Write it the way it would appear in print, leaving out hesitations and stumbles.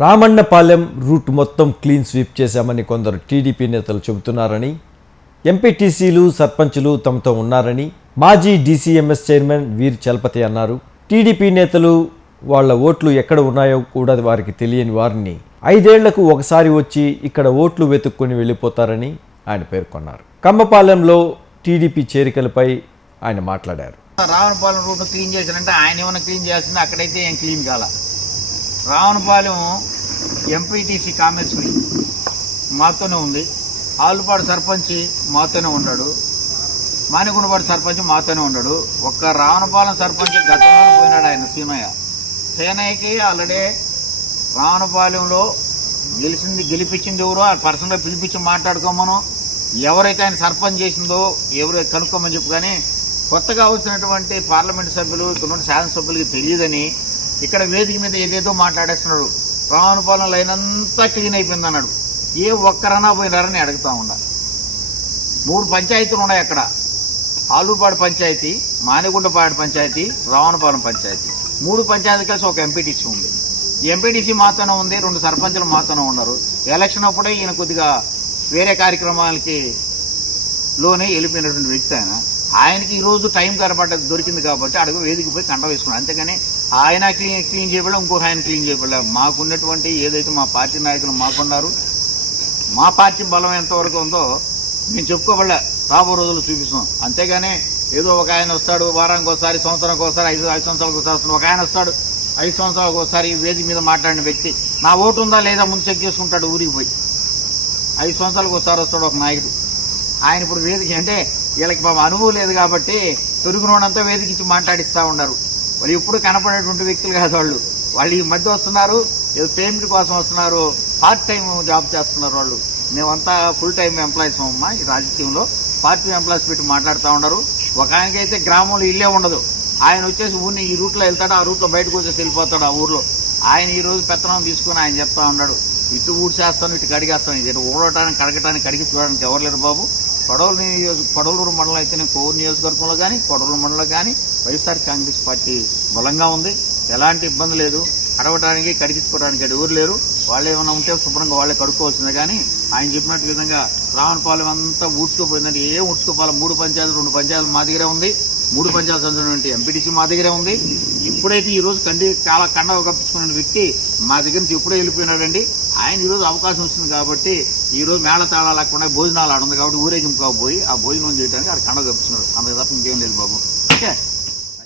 Ramannapalem route మొత్తం clean sweep చేశామని కొందరు టీడీపీ నేతలు చెబుతున్నారని, ఎంపీటీసీలు సర్పంచులు తమతో ఉన్నారని మాజీ డీసీఎంఎస్ చైర్మన్ వీర్ చలపతి అన్నారు. టీడీపీ నేతలు వాళ్ళ ఓట్లు ఎక్కడ ఉన్నాయో కూడా వారికి తెలియని వారిని 5 ఏళ్లకు ఒకసారి వచ్చి ఇక్కడ ఓట్లు వెతుక్కొని వెళ్ళిపోతారని ఆయన పేర్కొన్నారు. కమ్మపాలెంలో టీడీపీ చేరికలపై ఆయన మాట్లాడారు. రావణపాలెం రూట్ క్లీన్ చేశారంటే ఆయన ఏమైనా క్లీన్ చేయాల్సింది, అక్కడైతే ఏం క్లీన్ కాల. రావణపాలెం ఎంపీటీసీ కామేశ్వరి మాతోనే ఉంది, ఆలుపాడు సర్పంచ్ మాతోనే ఉన్నాడు, మానిగుండపాడు సర్పంచ్ మాతోనే ఉన్నాడు. ఒక్క రావణపాలెం సర్పంచ్ గతంలో పోయినాడు ఆయన సేనయ్యకి. ఆల్రెడీ రావణపాలెంలో గెలిపించింది ఎవరో ఆ పర్సన్లో పిలిపించి మాట్లాడుకోమను, ఎవరైతే ఆయన సర్పంచ్ చేసిందో ఎవరు కనుక్కోమని చెప్పు. కానీ కొత్తగా వచ్చినటువంటి పార్లమెంటు సభ్యులు ఇక్కడ శాసనసభ్యులకి తెలియదని ఇక్కడ వేదిక మీద ఏదేదో మాట్లాడేస్తున్నాడు. రావణపాలెం లైన్ అంతా క్లీన్ అయిపోయింది అన్నాడు. ఏ ఒక్కరన్నా పోయినారని అడుగుతా ఉన్నా. 3 పంచాయతీలు ఉన్నాయి అక్కడ, ఆలూరుపాడు పంచాయతీ, మానిగుండపాడు పంచాయతీ, రావణపాలెం పంచాయతీ. 3 పంచాయతీ కలిసి ఒక ఎంపీటీసీ ఉంది. ఎంపీటీసీ మాతోనే ఉంది, 2 సర్పంచులు మాతోనే ఉన్నారు. ఎలక్షన్ అప్పుడే ఈయన కొద్దిగా వేరే కార్యక్రమాలకి లోనే వెళ్ళిపోయినటువంటి వ్యక్తి ఆయనకి ఈరోజు టైం దొరికింది కాబట్టి అడుగు వేదిక పోయి కండ వేసుకున్నాడు. అంతేగాని ఆయన క్లీన్ చేయబడలే, ఇంకొక ఆయన క్లీన్ చేయబడలే. మాకున్నటువంటి ఏదైతే మా పార్టీ నాయకులు మాకున్నారు, మా పార్టీ బలం ఎంతవరకు ఉందో మేము చెప్పుకోబడలే, రాబో రోజులు చూపిస్తాం. అంతేగాని ఏదో ఒక ఆయన వస్తాడు వారానికి ఒకసారి, సంవత్సరానికి ఒకసారి, 5 సంవత్సరాలకు ఒకసారి వస్తాడు. ఒక ఆయన వస్తాడు 5 సంవత్సరాలకు ఒకసారి వేదిక మీద మాట్లాడిన వ్యక్తి నా ఓటు ఉందా లేదా ముందు చెక్ చేసుకుంటాడు. ఊరికి పోయి 5 సంవత్సరాలకు ఒకసారి వస్తాడు ఒక నాయకుడు. ఆయన ఇప్పుడు వేదిక అంటే వీళ్ళకి పాపం అనుభవం లేదు కాబట్టి తొరుగునోడంతా వేదిక ఇచ్చి మాట్లాడిస్తూ ఉన్నారు. వాళ్ళు ఎప్పుడు కనపడేటువంటి వ్యక్తులు కాదు వాళ్ళు ఈ మధ్య వస్తున్నారు, ఏదో పేమెంట్ కోసం వస్తున్నారు, పార్ట్ టైం జాబ్ చేస్తున్నారు. వాళ్ళు మేమంతా ఫుల్ టైం ఎంప్లాయీస్ అమ్మా. ఈ రాజకీయంలో పార్ట్ టైం ఎంప్లాయీస్ పెట్టి మాట్లాడుతూ ఉన్నారు. ఒక ఆయనకైతే గ్రామంలో ఇల్లే ఉండదు, ఆయన వచ్చేసి ఊరిని ఈ రూట్లో వెళ్తాడు, ఆ రూట్లో బయటకు వచ్చేసి వెళ్ళిపోతాడు ఆ ఊర్లో. ఆయన ఈరోజు పెత్తనం తీసుకుని ఆయన చెప్తా ఉన్నాడు, ఇటు ఊడ్చేస్తాను ఇటు కడిగేస్తాను, ఇటు ఊడటానికి కడగటానికి కడిగి చూడడానికి ఎవరు లేరు బాబు. కొడవలూరు మండలం అయితేనే కోవూరు నియోజకవర్గంలో కానీ కొడవలూరు మండలంలో కానీ వైఎస్ఆర్ కాంగ్రెస్ పార్టీ బలంగా ఉంది. ఎలాంటి ఇబ్బంది లేదు, కడగటానికి కడిగించుకోవడానికి ఎవరు లేరు. వాళ్ళు ఏమైనా ఉంటే శుభ్రంగా వాళ్ళే కడుక్కోవాల్సిందే. కానీ ఆయన చెప్పినట్టు విధంగా రావణపాలెం అంతా ఊడ్చుకోపోయిందంటే ఏం ఊడ్చుకోపాలి. 3 పంచాయతీలు 2 పంచాయతీలు మా దగ్గరే ఉంది, 3 పంచాయతీలు సంబంధించిన ఎంపీటీసీ మా దగ్గరే ఉంది. ఇప్పుడైతే ఈరోజు చాలా కండవ కప్పించుకున్న వ్యక్తి మా దగ్గర నుంచి ఎప్పుడో వెళ్ళిపోయినాడండి. ఆయన ఈరోజు అవకాశం వచ్చింది కాబట్టి ఈరోజు మేళ తాళాలు లేకుండా భోజనాలు ఆడుంది కాబట్టి ఊరేగింపు పోయి ఆ భోజనం చేయడానికి అక్కడ కండవ కప్పించుకున్నాడు. అంతకు తప్ప ఇంకేం లేదు బాబు. ఓకే.